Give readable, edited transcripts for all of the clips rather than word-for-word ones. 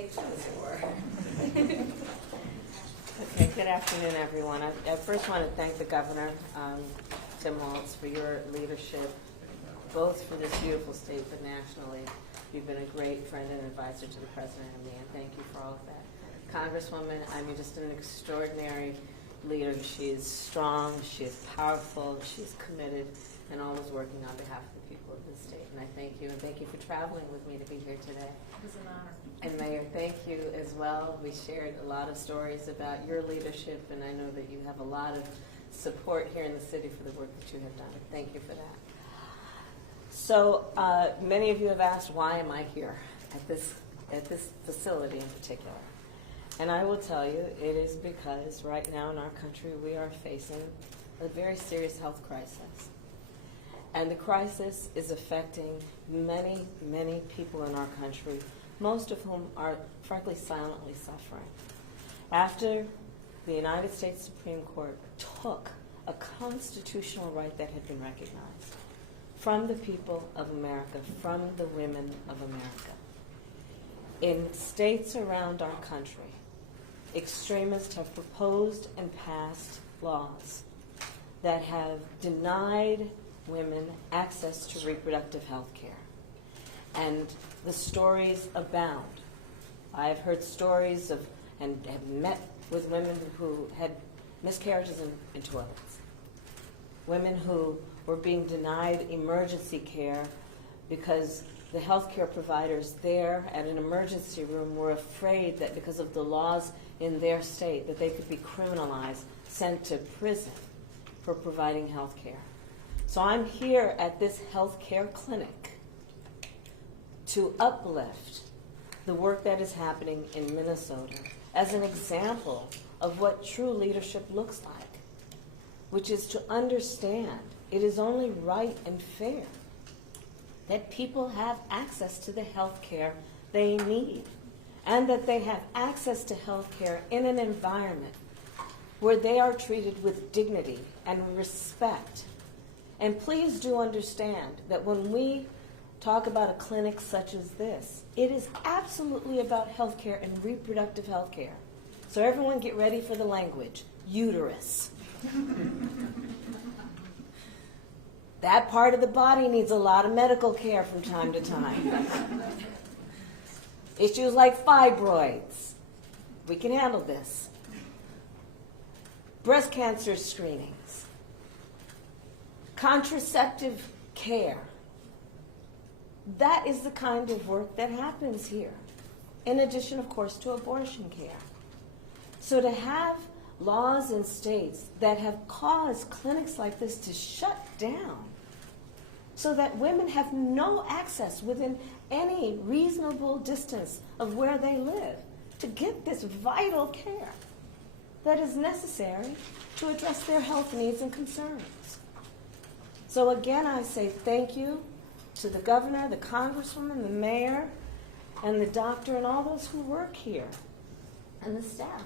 take two for. Okay, good afternoon, everyone. I first want to thank the Governor, Tim Walz, for your leadership, both for this beautiful state, but nationally. You've been a great friend and advisor to the President and me, and thank you for all of that. Congresswoman, I mean, just an extraordinary leader. She is strong, she is powerful, she's committed, and always working on behalf of the people of this state. And I thank you, and thank you for traveling with me to be here today. It was an honor. And Mayor, thank you as well. We shared a lot of stories about your leadership, and I know that you have a lot of support here in the city for the work that you have done. Thank you for that. So many of you have asked, why am I here at this facility in particular? And I will tell you, it is because right now in our country we are facing a very serious health crisis. And the crisis is affecting many, many people in our country, most of whom are, frankly, silently suffering. After the United States Supreme Court took a constitutional right that had been recognized from the people of America, from the women of America, in states around our country, extremists have proposed and passed laws that have denied women access to reproductive health care. And the stories abound. I've heard stories of, and have met with women who had miscarriages in toilets, women who were being denied emergency care because the healthcare providers there at an emergency room were afraid that because of the laws in their state that they could be criminalized, sent to prison for providing health care. So I'm here at this health care clinic to uplift the work that is happening in Minnesota as an example of what true leadership looks like, which is to understand it is only right and fair that people have access to the health care they need, and that they have access to health care in an environment where they are treated with dignity and respect. And please do understand that when we talk about a clinic such as this, it is absolutely about health care and reproductive health care. So everyone get ready for the language. Uterus. That part of the body needs a lot of medical care from time to time. Issues like fibroids. We can handle this. Breast cancer screenings. Contraceptive care. That is the kind of work that happens here, in addition, of course, to abortion care. So to have laws in states that have caused clinics like this to shut down so that women have no access within any reasonable distance of where they live to get this vital care that is necessary to address their health needs and concerns. So again, I say thank you to the governor, the congresswoman, the mayor, and the doctor, and all those who work here, and the staff.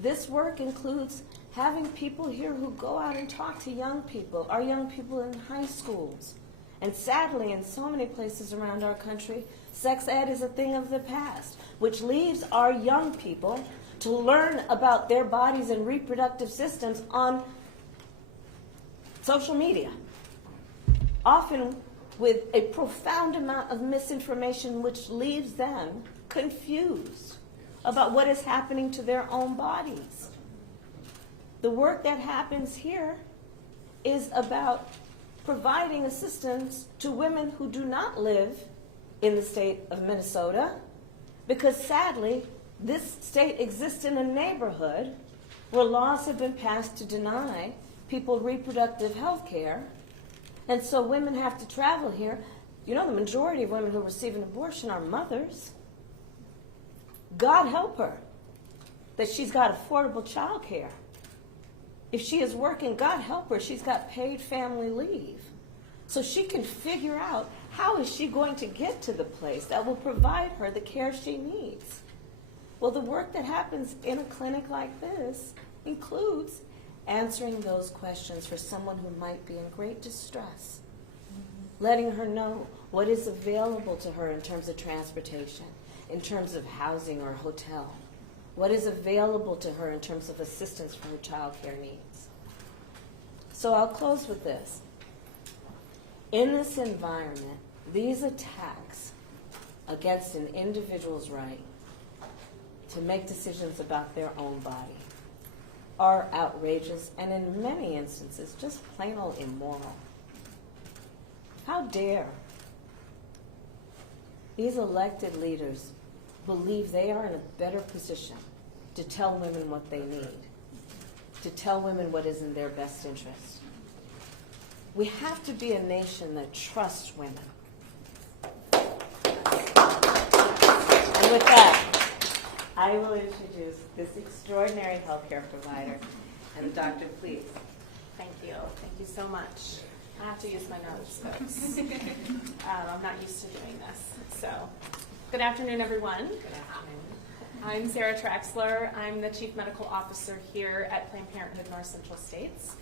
This work includes having people here who go out and talk to young people, our young people in high schools. And sadly, in so many places around our country, sex ed is a thing of the past, which leaves our young people to learn about their bodies and reproductive systems on social media, often with a profound amount of misinformation which leaves them confused about what is happening to their own bodies. The work that happens here is about providing assistance to women who do not live in the state of Minnesota, because sadly, this state exists in a neighborhood where laws have been passed to deny people reproductive health care, and so women have to travel here. You know, the majority of women who receive an abortion are mothers. God help her that she's got affordable child care. If she is working, God help her, she's got paid family leave. So she can figure out how is she going to get to the place that will provide her the care she needs. Well, the work that happens in a clinic like this includes answering those questions for someone who might be in great distress, letting her know what is available to her in terms of transportation, in terms of housing or hotel? What is available to her in terms of assistance for her child care needs? So I'll close with this. In this environment, these attacks against an individual's right to make decisions about their own body are outrageous and in many instances just plain old immoral. How dare these elected leaders believe they are in a better position to tell women what they need, to tell women what is in their best interest. We have to be a nation that trusts women. And with that, I will introduce this extraordinary healthcare provider. And Doctor, please. Thank you. Thank you so much. I have to use my notes, folks. I'm not used to doing this. So, good afternoon, everyone. Good afternoon. I'm Sarah Traxler. I'm the Chief Medical Officer here at Planned Parenthood North Central States.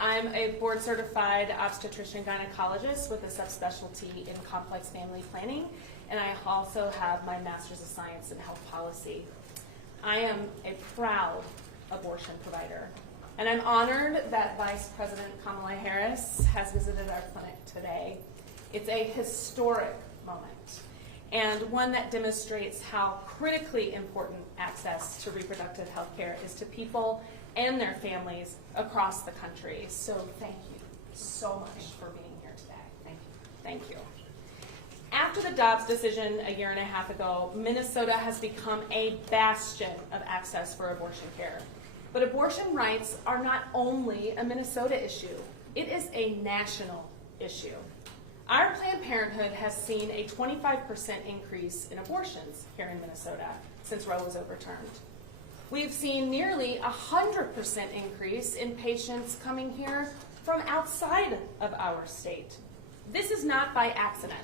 I'm a board-certified obstetrician gynecologist with a subspecialty in complex family planning, and I also have my Master's of Science in Health Policy. I am a proud abortion provider, and I'm honored that Vice President Kamala Harris has visited our clinic today. It's a historic moment, and one that demonstrates how critically important access to reproductive health care is to people and their families across the country. So thank you so much for being here today. Thank you. Thank you. After the Dobbs decision a year and a half ago, Minnesota has become a bastion of access for abortion care. But abortion rights are not only a Minnesota issue, it is a national issue. Our Planned Parenthood has seen a 25% increase in abortions here in Minnesota since Roe was overturned. We've seen nearly 100% increase in patients coming here from outside of our state. This is not by accident.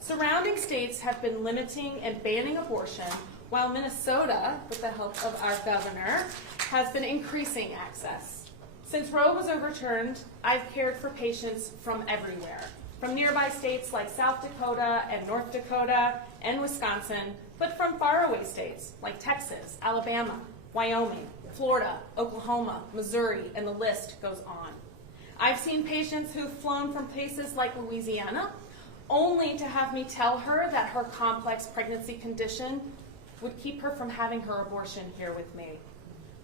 Surrounding states have been limiting and banning abortion, while Minnesota, with the help of our governor, has been increasing access. Since Roe was overturned, I've cared for patients from everywhere, from nearby states like South Dakota and North Dakota and Wisconsin, but from faraway states like Texas, Alabama, Wyoming, Florida, Oklahoma, Missouri, and the list goes on. I've seen patients who've flown from places like Louisiana only to have me tell her that her complex pregnancy condition would keep her from having her abortion here with me,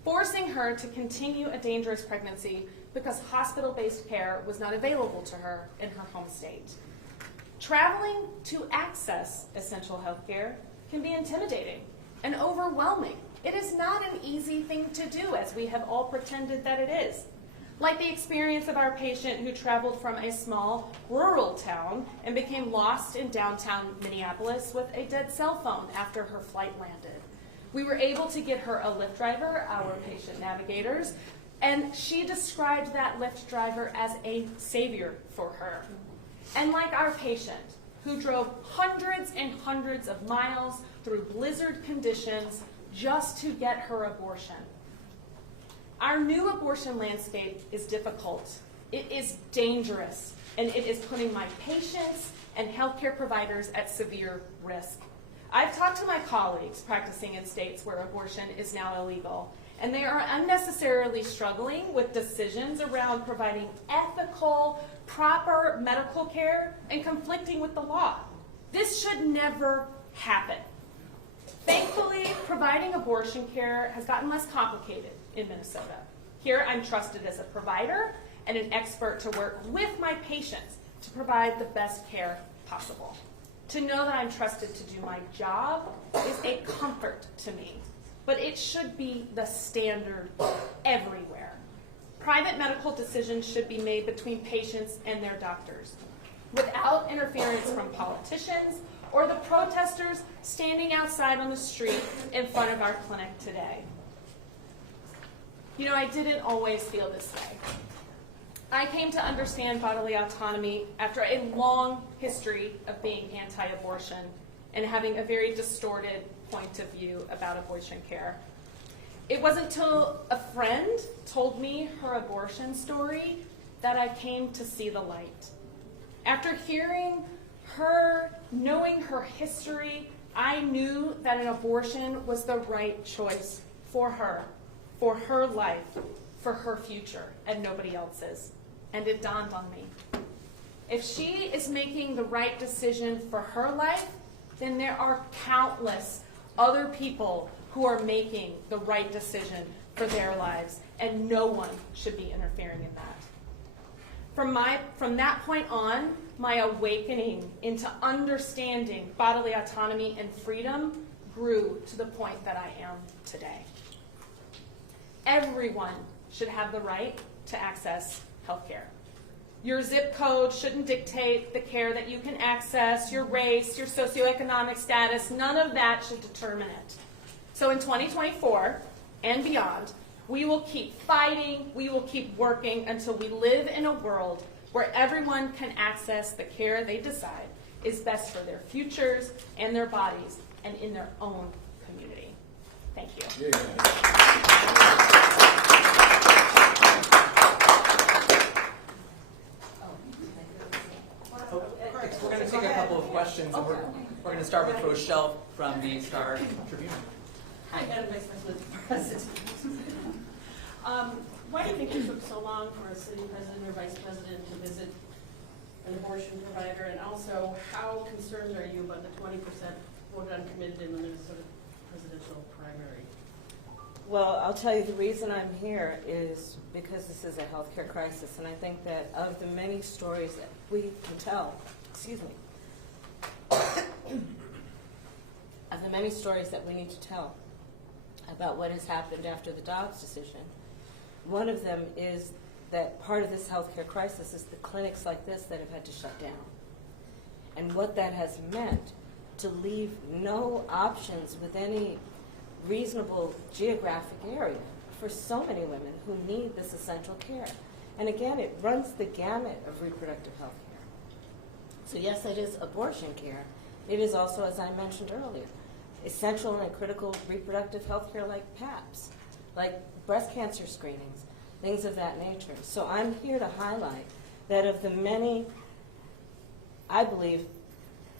forcing her to continue a dangerous pregnancy because hospital-based care was not available to her in her home state. Traveling to access essential health care can be intimidating and overwhelming. It is not an easy thing to do, as we have all pretended that it is. Like the experience of our patient who traveled from a small rural town and became lost in downtown Minneapolis with a dead cell phone after her flight landed. We were able to get her a Lyft driver, our patient navigators, and she described that Lyft driver as a savior for her. And like our patient, who drove hundreds and hundreds of miles through blizzard conditions just to get her abortion. Our new abortion landscape is difficult, it is dangerous, and it is putting my patients and healthcare providers at severe risk. I've talked to my colleagues practicing in states where abortion is now illegal, and they are unnecessarily struggling with decisions around providing ethical, proper medical care and conflicting with the law. This should never happen. Thankfully, providing abortion care has gotten less complicated in Minnesota. Here, I'm trusted as a provider and an expert to work with my patients to provide the best care possible. To know that I'm trusted to do my job is a comfort to me, but it should be the standard everywhere. Private medical decisions should be made between patients and their doctors, without interference from politicians or the protesters standing outside on the street in front of our clinic today. You know, I didn't always feel this way. I came to understand bodily autonomy after a long history of being anti-abortion and having a very distorted point of view about abortion care. It wasn't until a friend told me her abortion story that I came to see the light. After hearing knowing her history, I knew that an abortion was the right choice for her life, for her future, and nobody else's. And it dawned on me. If she is making the right decision for her life, then there are countless other people who are making the right decision for their lives, and no one should be interfering in that. From that point on, my awakening into understanding bodily autonomy and freedom grew to the point that I am today. Everyone should have the right to access health care. Your zip code shouldn't dictate the care that you can access, your race, your socioeconomic status. None of that should determine it. So in 2024 and beyond, we will keep fighting, we will keep working until we live in a world where everyone can access the care they decide is best for their futures and their bodies and in their own community. Thank you. We're going to take a couple of questions. We're going to start with Rochelle from the Star Tribune. Hi, Madam Vice President. Why do you think it took so long for a city president or vice president to visit an abortion provider? And also, how concerned are you about the 20% vote uncommitted in the Minnesota presidential primary? Well, I'll tell you the reason I'm here is because this is a healthcare crisis, and I think that of the many stories that we can tell, of the many stories that we need to tell about what has happened after the Dobbs decision, one of them is that part of this healthcare crisis is the clinics like this that have had to shut down. And what that has meant to leave no options with any reasonable geographic area for so many women who need this essential care. And again, it runs the gamut of reproductive health care. So yes, it is abortion care. It is also, as I mentioned earlier, essential and critical reproductive health care like PAPs, like breast cancer screenings, things of that nature. So I'm here to highlight that of the many, I believe,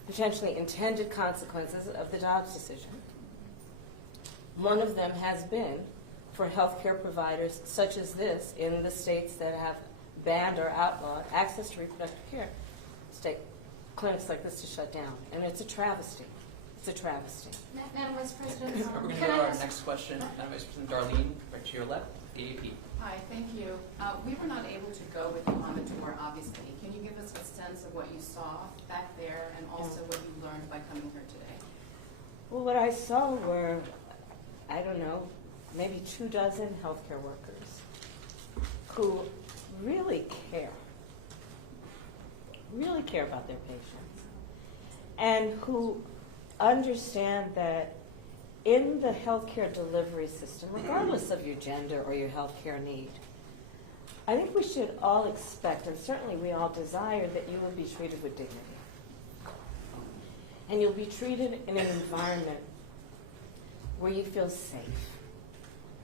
potentially intended consequences of the Dobbs decision, one of them has been for healthcare providers such as this in the states that have banned or outlawed access to reproductive care, state clinics like this to shut down. And it's a travesty. It's a travesty. Madam Vice President, We're going to go to our next question. Madam Vice President Darlene, right to your left, AAP. Hi, thank you. We were not able to go with you on the tour, obviously. Can you give us a sense of what you saw back there and also what you learned by coming here today? Well, what I saw were, I don't know, maybe 24 healthcare workers who really care about their patients, and who understand that in the healthcare delivery system, regardless of your gender or your healthcare need, I think we should all expect, and certainly we all desire, that you will be treated with dignity. And you'll be treated in an environment where you feel safe.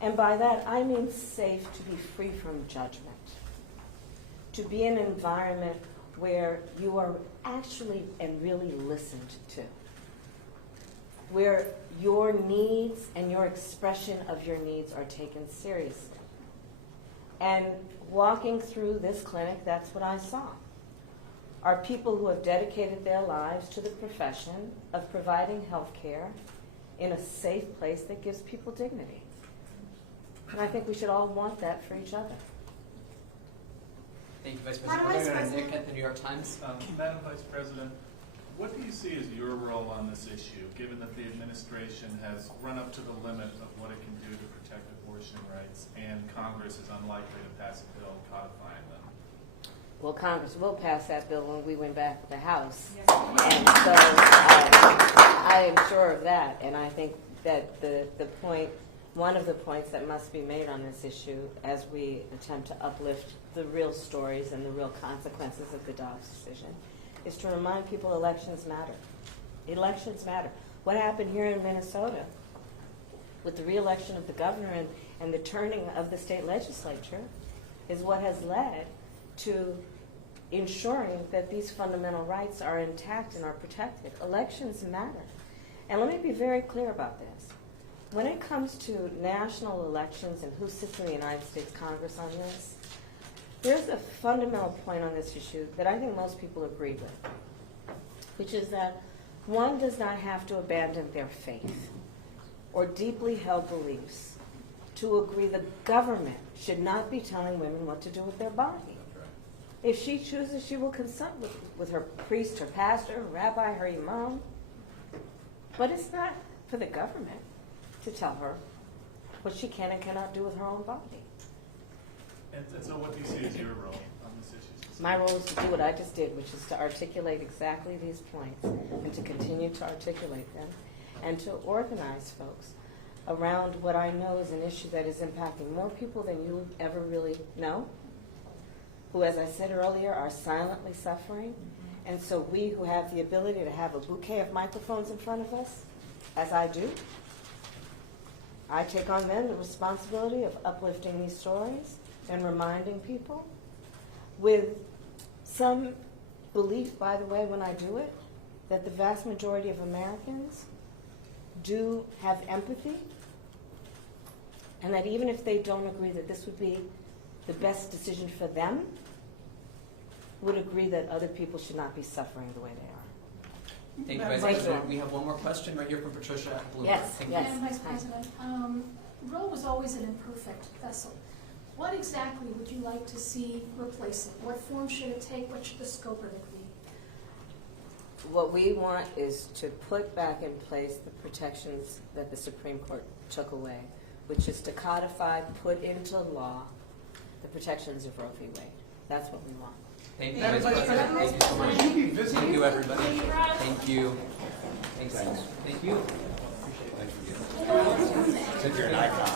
And by that, I mean safe to be free from judgment. To be in an environment where you are actually and really listened to. Where your needs and your expression of your needs are taken seriously. And walking through this clinic, that's what I saw. Are people who have dedicated their lives to the profession of providing health care in a safe place that gives people dignity. And I think we should all want that for each other. Thank you, Vice President. We're going to go to Nick at the New York Times. Madam Vice President, what do you see as your role on this issue, given that the administration has run up to the limit of what it can do to protect abortion rights, and Congress is unlikely to pass a bill codifying them? Well, Congress will pass that bill when we win back the House. Yes. And so I am sure of that. And I think that the point, one of the points that must be made on this issue as we attempt to uplift the real stories and the real consequences of the Dobbs decision is to remind people elections matter. Elections matter. What happened here in Minnesota with the re-election of the governor and the turning of the state legislature is what has led to ensuring that these fundamental rights are intact and are protected. Elections matter. And let me be very clear about this. When it comes to national elections and who sits in the United States Congress on this, there's a fundamental point on this issue that I think most people agree with, which is that one does not have to abandon their faith or deeply held beliefs to agree the government should not be telling women what to do with their body. If she chooses, she will consult with her priest, her pastor, her rabbi, her imam. But it's not for the government to tell her what she can and cannot do with her own body. And so what do you see as your role on this issue? My role is to do what I just did, which is to articulate exactly these points and to continue to articulate them and to organize folks around what I know is an issue that is impacting more people than you ever really know, who, as I said earlier, are silently suffering. And so we who have the ability to have a bouquet of microphones in front of us, as I do, I take on then the responsibility of uplifting these stories and reminding people with some belief, by the way, when I do it, that the vast majority of Americans do have empathy, and that even if they don't agree that this would be the best decision for them, would agree that other people should not be suffering the way they are. Thank you, Vice Thank President. you. We have one more question right here from Patricia at Bloomberg. Yes, Thank yes. you. Madam Vice President, Roe was always an imperfect vessel. What exactly would you like to see replace it? What form should it take? What should the scope of it be? What we want is to put back in place the protections that the Supreme Court took away, which is to codify, put into law, the protections of Roe v. Wade. That's what we want. Thank you, Vice President. Thank you so much. Thank you, everybody. Thank you. Thanks. Thank you. Since you're an icon.